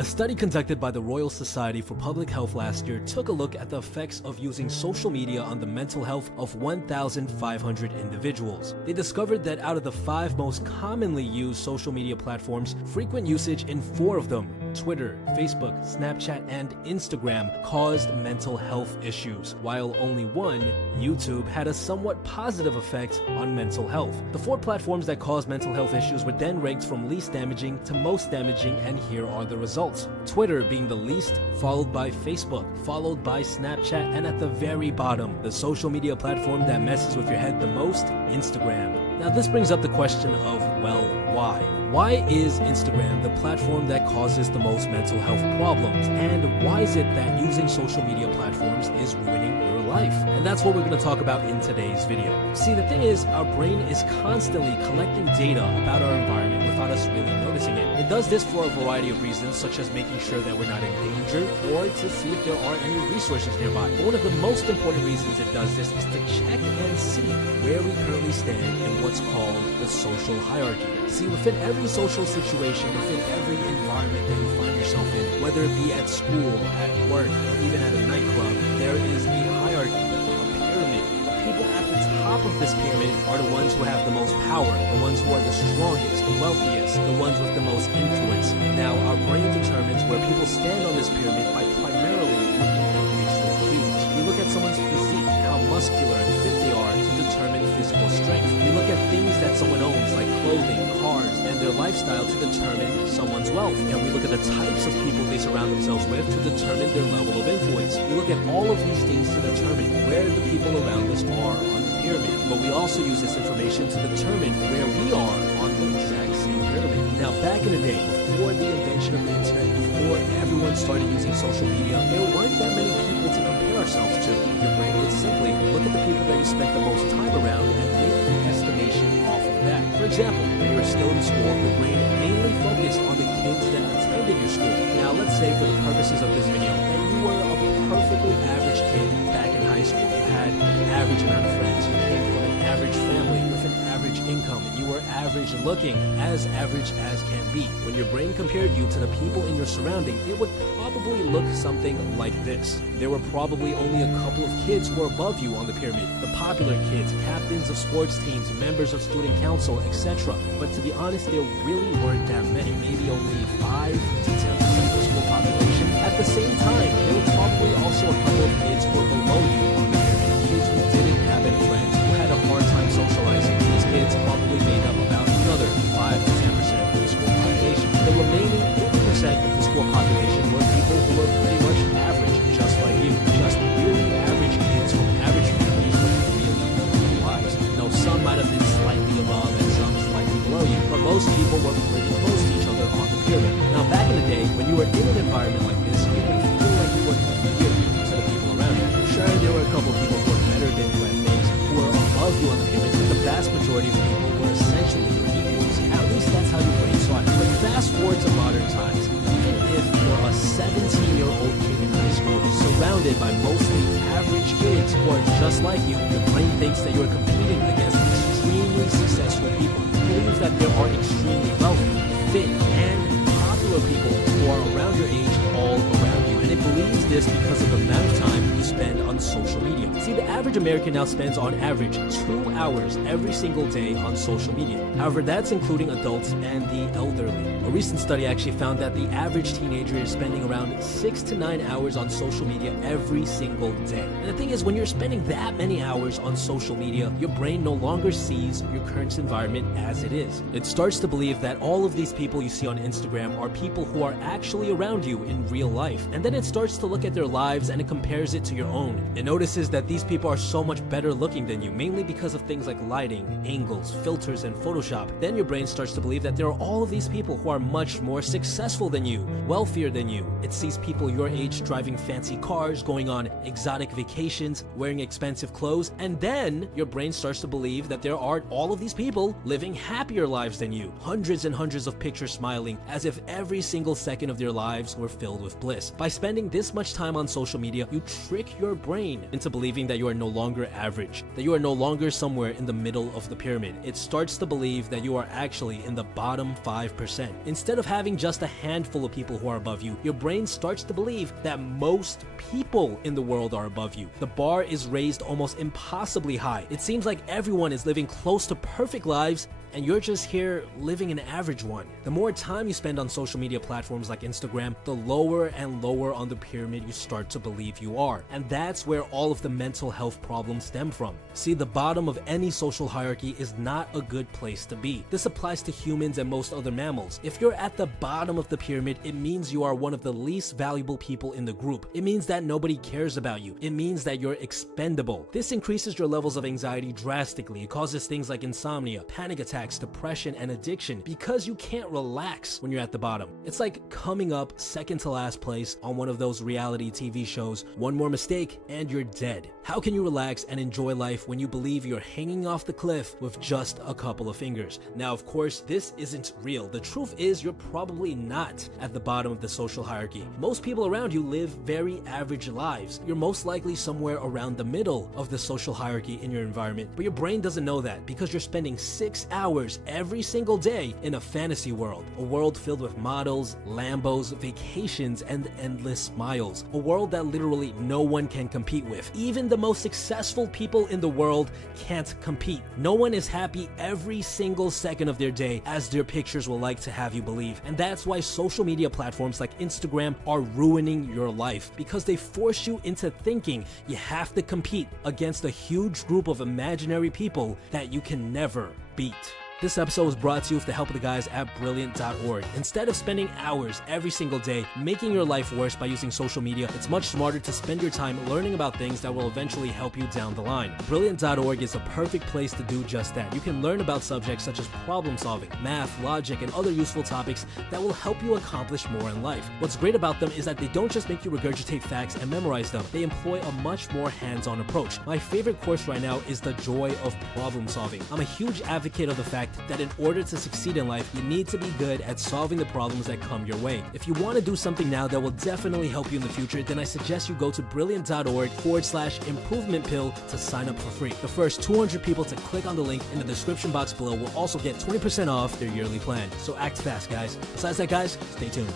A study conducted by the Royal Society for Public Health last year took a look at the effects of using social media on the mental health of 1,500 individuals. They discovered that out of the 5 most commonly used social media platforms, frequent usage in 4 of them, Twitter, Facebook, Snapchat, and Instagram, caused mental health issues, while only 1, YouTube, had a somewhat positive effect on mental health. The 4 platforms that caused mental health issues were then ranked from least damaging to most damaging, and here are the results. Twitter being the least, followed by Facebook, followed by Snapchat, and at the very bottom, the social media platform that messes with your head the most, Instagram. Now this brings up the question of, well, why? Why is Instagram the platform that causes the most mental health problems? And why is it that using social media platforms is ruining your life? And that's what we're going to talk about in today's video. See, the thing is, our brain is constantly collecting data about our environment without us really noticing it. It does this for a variety of reasons, such as making sure that we're not in danger or to see if there are any resources nearby. But one of the most important reasons it does this is to check and see where we currently stand in what's called the social hierarchy. See, within every social situation, within every environment that you find yourself in, whether it be at school, at work, or even at a nightclub, there is a hierarchy, a pyramid. The people at the top of this pyramid are the ones who have the most power, the ones who are the strongest, the wealthiest, the ones with the most influence. Now, our brain determines where people stand on this pyramid by primarily looking at visual cues. We look at someone's physique, how muscular and fit they are, to determine physical strength. We look at things that someone owns, like clothing, cars, and their lifestyle, to determine someone's wealth. And we look at the types of people they surround themselves with to determine their level of influence. We look at all of these things to determine where the people around us are on the pyramid. But we also use this information to determine where we are on the exact same pyramid. Now, back in the day, before the invention of the internet, before everyone started using social media, there weren't that many people to compare ourselves to. Your brain would simply look at the people that you spent the most time around and make an estimation off of that. For example, when you were still in school, your brain mainly focused on the kids that attended your school. Now, let's say for the purposes of this video that you were a perfectly average kid back in high school. You had an average amount of friends. You came from an average family with an average income. You were average looking, as average as can be. When your brain compared you to the people in your surrounding, it would probably look something like this. There were probably only a couple of kids who were above you on the pyramid. The popular kids, captains of sports teams, members of student council, etc. But to be honest, there really weren't that many. Maybe only 5 to 10% of the school population. At the same time, there were probably also a couple of kids who were below you on the pyramid. Kids who didn't have any friends, who had a hard time socializing. These kids probably made up about another 5 to 10% of the school population. The remaining 80% of the school population were people who were pretty much average, just like you. Just really average kids from average families with really good lives. Now, some might have been slightly above and some slightly below you, but most people were pretty close to each other on the pyramid. Now, back in the day, when you were in an environment like this, you didn't feel like you were inferior to the people around you. Sure, there were a couple of people who were better than you at things, who were above you on the pyramid, but the vast majority of people were essentially your equals. At least that's how your brain saw it. But fast forward to modern times, even if you're a 17-year-old kid in high school surrounded by mostly average kids who are just like you, your brain thinks that you're competing against extremely successful people. It believes that there are extremely wealthy, fit, and popular people who are around your age all around you. And it believes this because of the amount of time you spend on social media. See, the average American now spends on average 2 hours every single day on social media. However, that's including adults and the elderly. A recent study actually found that the average teenager is spending around 6 to 9 hours on social media every single day. And the thing is, when you're spending that many hours on social media, your brain no longer sees your current environment as it is. It starts to believe that all of these people you see on Instagram are people who are actually around you in real life. And then it starts to look at their lives and it compares it to your own. It notices that these people are so much better looking than you, mainly because of things like lighting, angles, filters, and Photoshop. Then your brain starts to believe that there are all of these people who are much more successful than you, wealthier than you. It sees people your age driving fancy cars, going on exotic vacations, wearing expensive clothes, and then your brain starts to believe that there are all of these people living happier lives than you. Hundreds and hundreds of pictures smiling, as if every single second of their lives were filled with bliss. By spending this much time on social media, you trick your brain brain into believing that you are no longer average, that you are no longer somewhere in the middle of the pyramid. It starts to believe that you are actually in the bottom 5%. Instead of having just a handful of people who are above you, your brain starts to believe that most people in the world are above you. The bar is raised almost impossibly high. It seems like everyone is living close to perfect lives, and you're just here living an average one. The more time you spend on social media platforms like Instagram, the lower and lower on the pyramid you start to believe you are. And that's where all of the mental health problems stem from. See, the bottom of any social hierarchy is not a good place to be. This applies to humans and most other mammals. If you're at the bottom of the pyramid, it means you are one of the least valuable people in the group. It means that nobody cares about you. It means that you're expendable. This increases your levels of anxiety drastically. It causes things like insomnia, panic attacks, depression, and addiction because you can't relax when you're at the bottom. It's like coming up second to last place on one of those reality TV shows. One more mistake and you're dead. How can you relax and enjoy life when you believe you're hanging off the cliff with just a couple of fingers? Now, of course, this isn't real. The truth is you're probably not at the bottom of the social hierarchy. Most people around you live very average lives. You're most likely somewhere around the middle of the social hierarchy in your environment, but your brain doesn't know that because you're spending 6 hours every single day in a fantasy world, a world filled with models, Lambos, vacations, and endless smiles, a world that literally no one can compete with. Even the most successful people in the world can't compete. No one is happy every single second of their day, as their pictures will like to have you believe. And that's why social media platforms like Instagram are ruining your life, because they force you into thinking you have to compete against a huge group of imaginary people that you can never beat. This episode was brought to you with the help of the guys at Brilliant.org. Instead of spending hours every single day making your life worse by using social media, it's much smarter to spend your time learning about things that will eventually help you down the line. Brilliant.org is a perfect place to do just that. You can learn about subjects such as problem solving, math, logic, and other useful topics that will help you accomplish more in life. What's great about them is that they don't just make you regurgitate facts and memorize them. They employ a much more hands-on approach. My favorite course right now is The Joy of Problem Solving. I'm a huge advocate of the fact that in order to succeed in life, you need to be good at solving the problems that come your way. If you want to do something now that will definitely help you in the future, then I suggest you go to brilliant.org/improvement pill to sign up for free. The first 200 people to click on the link in the description box below will also get 20% off their yearly plan. So act fast, guys. Besides that, guys, stay tuned.